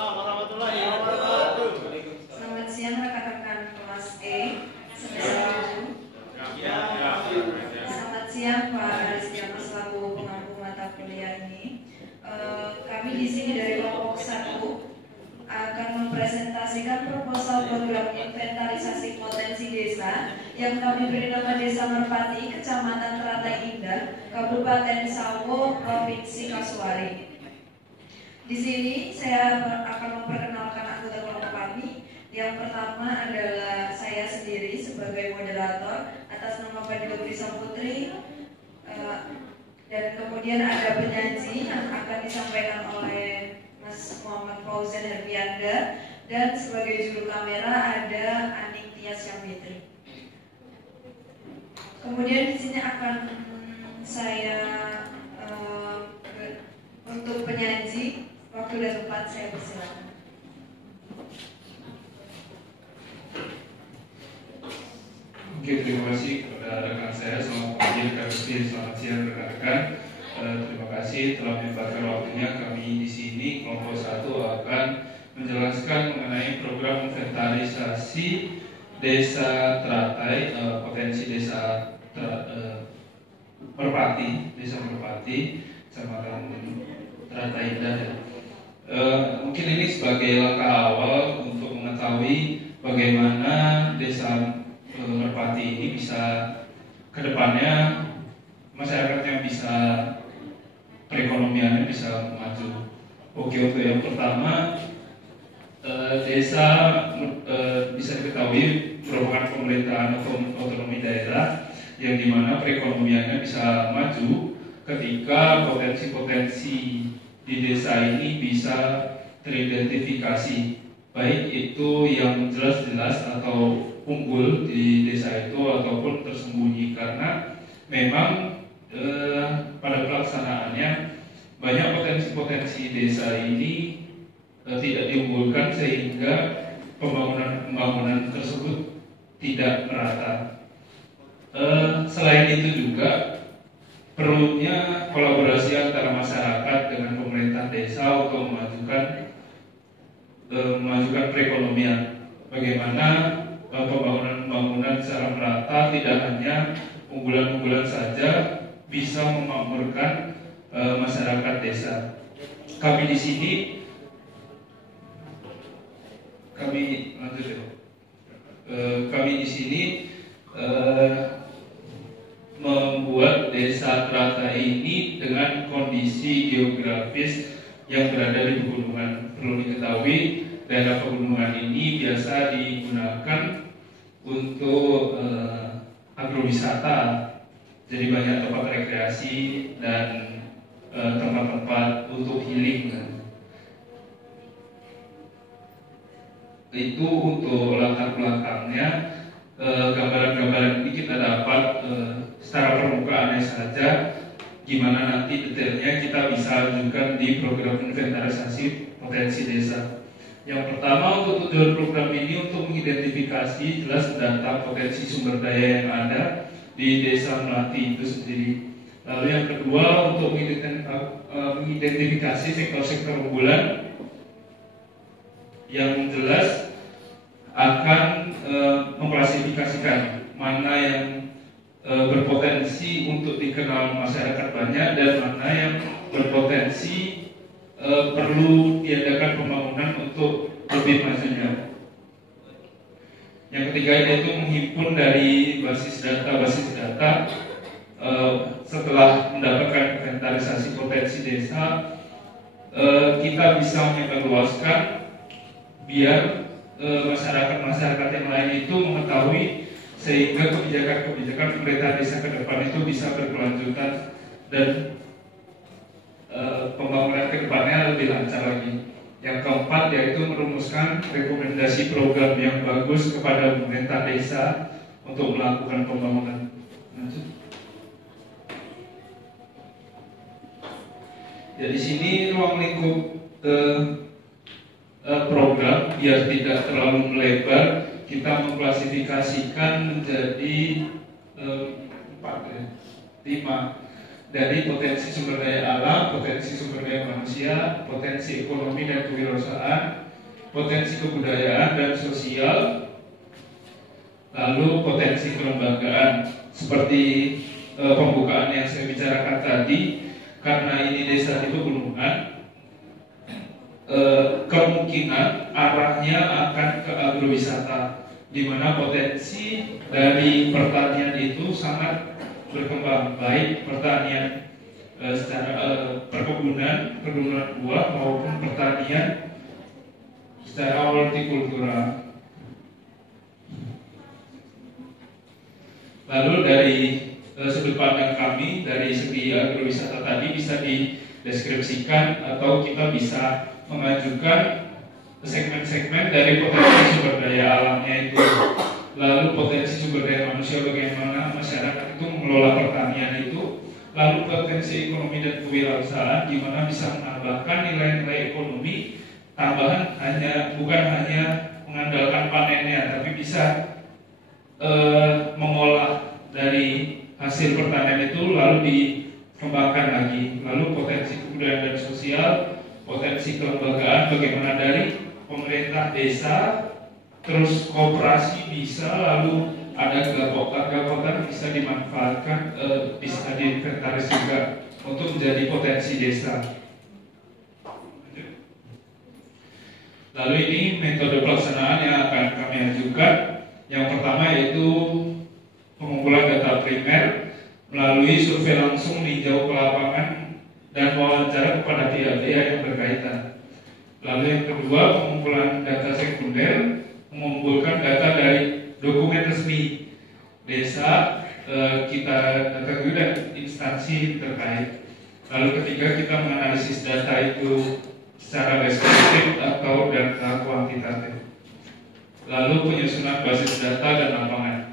warahmatullahi wabarakatuh. Selamat siang rekan-rekan kelas E semester 7. Selamat siang Pak Aristiano selaku pengampu mata kuliah ini. Kami di sini dari kelompok 1 akan mempresentasikan proposal program inventarisasi potensi desa yang kami beri nama Desa Merpati, Kecamatan Teratai Indah, Kabupaten Sawo, Provinsi Kasuari. Di sini saya akan memperkenalkan anggota kelompok kami. Yang pertama adalah saya sendiri sebagai moderator atas nama Fadila Brisa Putri, dan kemudian ada penyaji yang akan disampaikan oleh Mas Muhammad Fauzan Herbianda, dan sebagai juru kamera ada Aning Tias Syambitri. Kemudian di sini akan saya untuk penyaji, waktu dan tempat saya persilakan. Oke, terima kasih kepada rekan saya. Selamat pagi rekan selamat siang rekan-rekan. Terima kasih telah menyempatkan waktunya. Kami di sini kelompok 1 akan menjelaskan mengenai program inventarisasi Desa Teratai, potensi Desa Merpati, Kecamatan Teratai Indah. Mungkin ini sebagai langkah awal untuk mengetahui bagaimana Desa Merpati ini bisa kedepannya masyarakatnya bisa perekonomiannya bisa maju. Oke, untuk yang pertama, desa bisa diketahui merupakan pemerintahan otonomi daerah yang dimana perekonomiannya bisa maju ketika potensi-potensi di desa ini bisa teridentifikasi, baik itu yang jelas-jelas atau unggul di desa itu ataupun tersembunyi, karena memang pada pelaksanaannya banyak potensi-potensi desa ini tidak diunggulkan sehingga pembangunan tersebut tidak merata. Selain itu juga perlunya kolaborasi antara masyarakat dengan pemerintah desa untuk memajukan perekonomian. Bagaimana pembangunan secara merata, tidak hanya unggulan-unggulan saja bisa memakmurkan masyarakat desa. Kami di sini, kami di sini membuat Desa Teratai ini dengan kondisi geografis yang berada di pegunungan. Perlu diketahui, daerah pegunungan ini biasa digunakan untuk agrowisata. Jadi banyak tempat rekreasi dan tempat-tempat untuk healing. Itu untuk latar belakangnya. Gambaran-gambaran ini kita dapat secara permukaannya saja. Gimana nanti detailnya kita bisa ajukan di program inventarisasi potensi desa. Yang pertama, untuk tujuan program ini untuk mengidentifikasi jelas data potensi sumber daya yang ada di Desa Melati itu sendiri. Lalu yang kedua, untuk mengidentifikasi sektor-sektor unggulan yang jelas akan mengklasifikasikan mana yang berpotensi untuk dikenal masyarakat banyak dan mana yang berpotensi perlu diadakan pembangunan untuk lebih majunya. Yang ketiga yaitu menghimpun dari basis data. Setelah mendapatkan inventarisasi potensi desa, kita bisa menyebarluaskan biar masyarakat yang lain itu mengetahui, sehingga kebijakan pemerintah desa ke depan itu bisa berkelanjutan dan pembangunan ke depannya lebih lancar lagi. Yang keempat yaitu merumuskan rekomendasi program yang bagus kepada pemerintah desa untuk melakukan pembangunan. Ya, di sini ruang lingkup program biar tidak terlalu melebar, kita mengklasifikasikan menjadi 5. dari potensi sumber daya alam, potensi sumber daya manusia, potensi ekonomi dan kewirausahaan, potensi kebudayaan dan sosial, lalu potensi kelembagaan. Seperti pembukaan yang saya bicarakan tadi, karena ini desa di pegunungan, kemungkinan arahnya akan ke agrowisata, di mana potensi dari pertanian itu sangat berkembang, baik pertanian secara perkebunan buah maupun pertanian secara hortikultura. Lalu dari sudut pandang kami dari segi agrowisata tadi bisa dideskripsikan atau kita bisa mengajukan segmen-segmen dari potensi sumber daya alamnya itu, lalu potensi sumber daya manusia, bagaimana masyarakat itu mengelola pertanian itu, lalu potensi ekonomi dan kewirausahaan, di mana bisa menambahkan nilai-nilai ekonomi tambahan, bukan hanya mengandalkan panennya, tapi bisa mengolah dari hasil pertanian itu lalu dikembangkan lagi. Lalu potensi kebudayaan dan sosial, potensi kelembagaan, bagaimana dari pemerintah desa, terus koperasi bisa, lalu ada gapotan bisa dimanfaatkan, bisa diinventaris juga untuk menjadi potensi desa. Lalu ini metode pelaksanaan yang akan kami ajukan. Yang pertama yaitu pengumpulan data primer melalui survei langsung meninjau ke lapangan dan wawancara kepada pihak-pihak yang berkaitan. Lalu yang kedua, pengumpulan data sekunder, mengumpulkan data dari dokumen resmi desa, kita data dan instansi terkait. Lalu ketiga, kita menganalisis data itu secara deskriptif atau data kuantitatif. Lalu penyusunan basis data dan lapangan.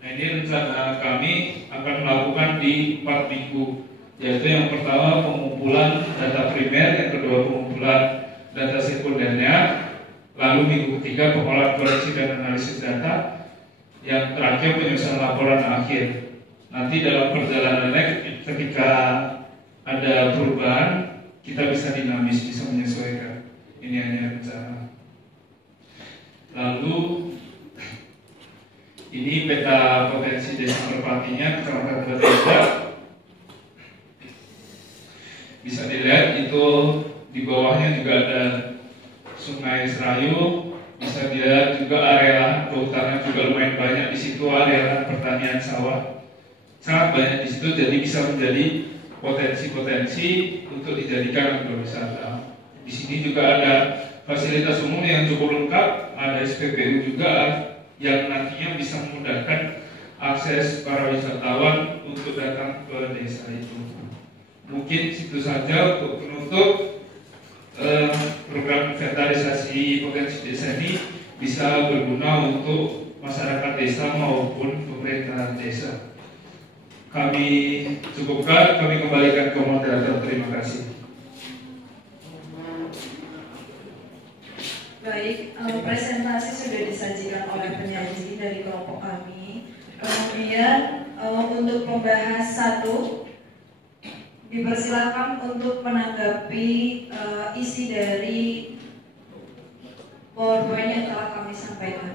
Nah, ini rencana kami akan melakukan di 4 minggu, yaitu yang pertama pengumpulan data primer, yang kedua pengumpulan data sekundernya, lalu minggu ketiga pengolahan koreksi dan analisis data, yang terakhir penyusunan laporan akhir. Nanti dalam perjalanannya ketika ada perubahan, kita bisa dinamis, bisa menyesuaikan. Ini hanya rencana. Lalu ini peta potensi desa Merpatinya, Kecamatan Berdesa. Bisa dilihat itu di bawahnya juga ada Sungai Serayu. Bisa dilihat juga area lahan kehutanan juga lumayan banyak di situ, area lahan pertanian sawah sangat banyak di situ. Jadi bisa menjadi potensi-potensi untuk dijadikan agrowisata. Di sini juga ada fasilitas umum yang cukup lengkap, ada SPBU juga yang nantinya bisa memudahkan akses para wisatawan untuk datang ke desa itu. Mungkin situ saja untuk penutup. Program inventarisasi potensi desa ini bisa berguna untuk masyarakat desa maupun pemerintah desa. Kami cukupkan, kami kembalikan ke moderator. Terima kasih. Baik, presentasi sudah disajikan oleh penyaji dari kelompok kami. Kemudian untuk pembahas 1, dipersilakan untuk menanggapi isi dari PowerPoint yang telah kami sampaikan.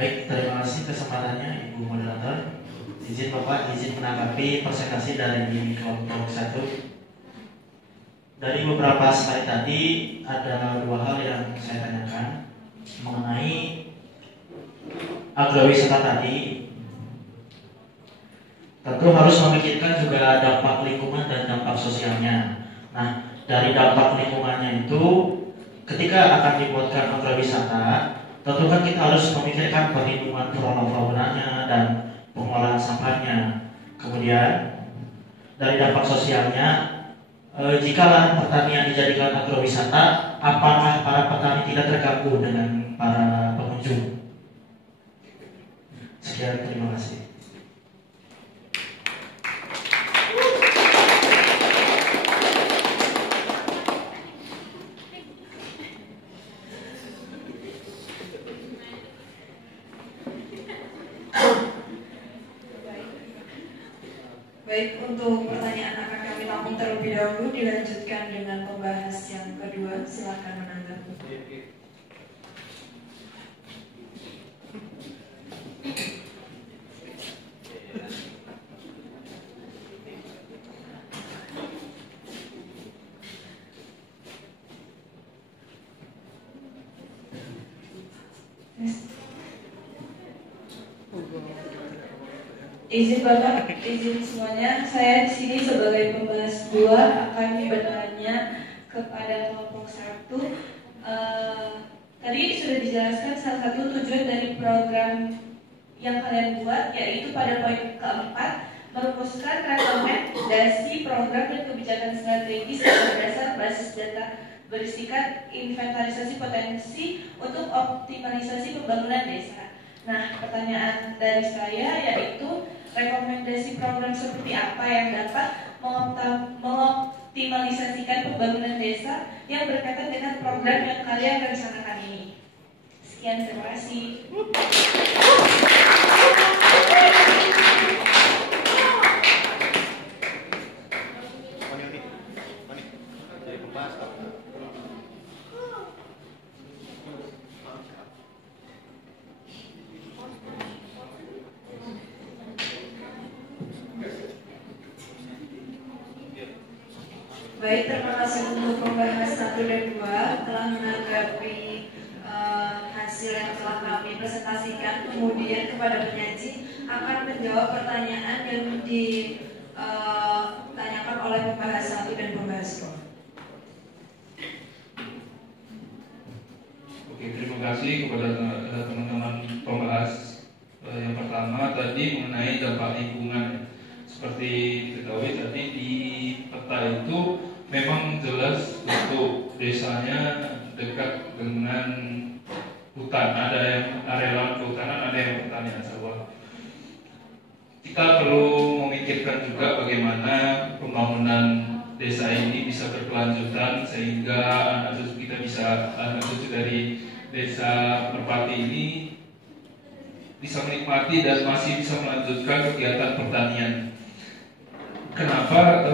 Baik, terima kasih kesempatannya Ibu Moderator. Izin Bapak, izin menanggapi presentasi dari kelompok 1. Dari beberapa slide tadi ada 2 hal yang saya tanyakan mengenai agrowisata tadi. Tentu harus memikirkan juga dampak lingkungan dan dampak sosialnya. Nah, dari dampak lingkungannya itu ketika akan dibuatkan agrowisata, tentu kan kita harus memikirkan perlindungan fauna-faunanya dan pengolahan sampahnya. Kemudian dari dampak sosialnya, jika lahan pertanian dijadikan agrowisata, apakah para petani tidak terganggu dengan para pengunjung? Sekian, terima kasih. Baik, untuk pertanyaan akan kami tampung terlebih dahulu, dilanjutkan dengan pembahas yang kedua. Silakan menanggapi. Izin Bapak, izin semuanya, saya di sini sebagai pembahas dua akan bertanya kepada kelompok 1. Tadi sudah dijelaskan salah satu tujuan dari program yang kalian buat, yaitu pada poin keempat merumuskan rekomendasi program dan kebijakan strategis berdasar basis data berisikan inventarisasi potensi untuk optimalisasi pembangunan desa. Nah, pertanyaan dari saya yaitu rekomendasi program seperti apa yang dapat mengoptimalisasikan pembangunan desa yang berkaitan dengan program yang kalian rencanakan ini. Sekian, terima kasih. Baik, terima kasih untuk pembahas 1 dan 2 telah menanggapi hasil yang telah kami presentasikan. Kemudian kepada penyaji akan menjawab pertanyaan yang ditanyakan oleh pembahas 1 dan pembahas 2. Oke, terima kasih kepada teman-teman pembahas yang pertama tadi mengenai dampak lingkungan. Seperti diketahui tadi di peta itu memang jelas untuk desanya dekat dengan hutan, ada yang area kehutanan, ada yang pertanian sawah. Kita perlu memikirkan juga bagaimana pembangunan desa ini bisa berkelanjutan sehingga anak cucu dari desa Merpati ini bisa menikmati dan masih bisa melanjutkan kegiatan pertanian. Kenapa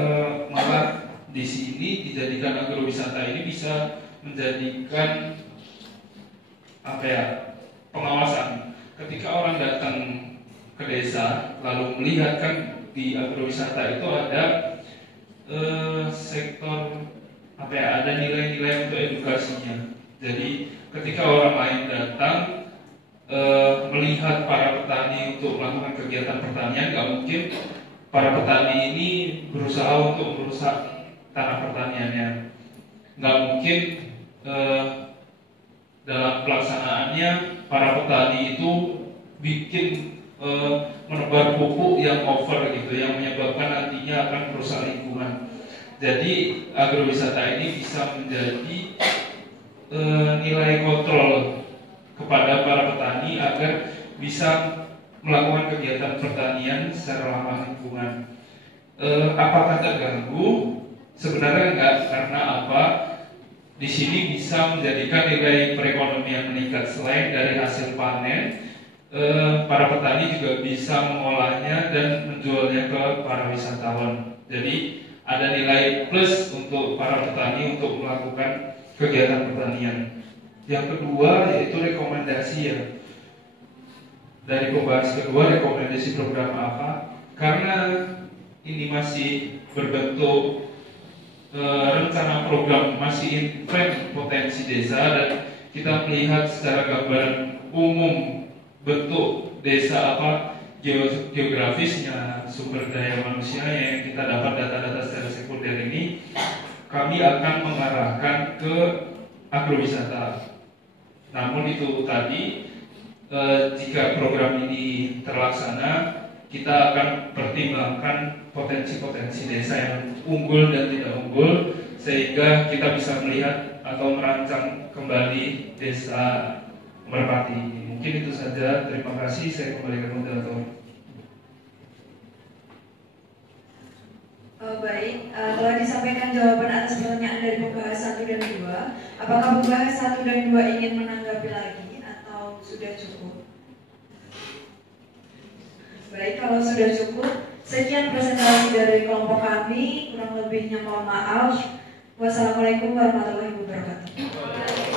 malah di sini dijadikan agrowisata ini bisa menjadikan pengawasan. Ketika orang datang ke desa lalu melihat kan di agrowisata itu ada sektor ada nilai-nilai untuk edukasinya. Jadi ketika orang lain datang melihat para petani untuk melakukan kegiatan pertanian, nggak mungkin para petani ini berusaha untuk merusak tanah pertaniannya. Nggak mungkin dalam pelaksanaannya para petani itu bikin menebar pupuk yang over gitu, yang menyebabkan nantinya akan merusak lingkungan. Jadi agrowisata ini bisa menjadi nilai kontrol kepada para petani agar bisa melakukan kegiatan pertanian secara ramah lingkungan. Apakah terganggu? Sebenarnya enggak, karena apa? Di sini bisa menjadikan nilai perekonomian meningkat. Selain dari hasil panen, para petani juga bisa mengolahnya dan menjualnya ke para wisatawan. Jadi ada nilai plus untuk para petani untuk melakukan kegiatan pertanian. Yang kedua yaitu rekomendasi ya. Dari pembahas kedua, rekomendasi program apa? Karena ini masih berbentuk rencana program, masih invent potensi desa, dan kita melihat secara gambaran umum bentuk desa geografisnya, sumber daya manusianya yang kita dapat data-data secara sekunder ini, kami akan mengarahkan ke agrowisata. Namun itu tadi jika program ini terlaksana, kita akan pertimbangkan potensi-potensi desa yang unggul dan tidak unggul, sehingga kita bisa melihat atau merancang kembali desa Merpati ini. Mungkin itu saja. Terima kasih. Saya kembalikan moderator. Baik, telah disampaikan jawaban atas pertanyaan dari pembahas 1 dan 2. Apakah pembahas 1 dan 2 ingin menanggapi lagi atau sudah cukup? Baik, kalau sudah cukup, sekian presentasi dari kelompok kami. Kurang lebihnya mohon maaf. Wassalamualaikum warahmatullahi wabarakatuh.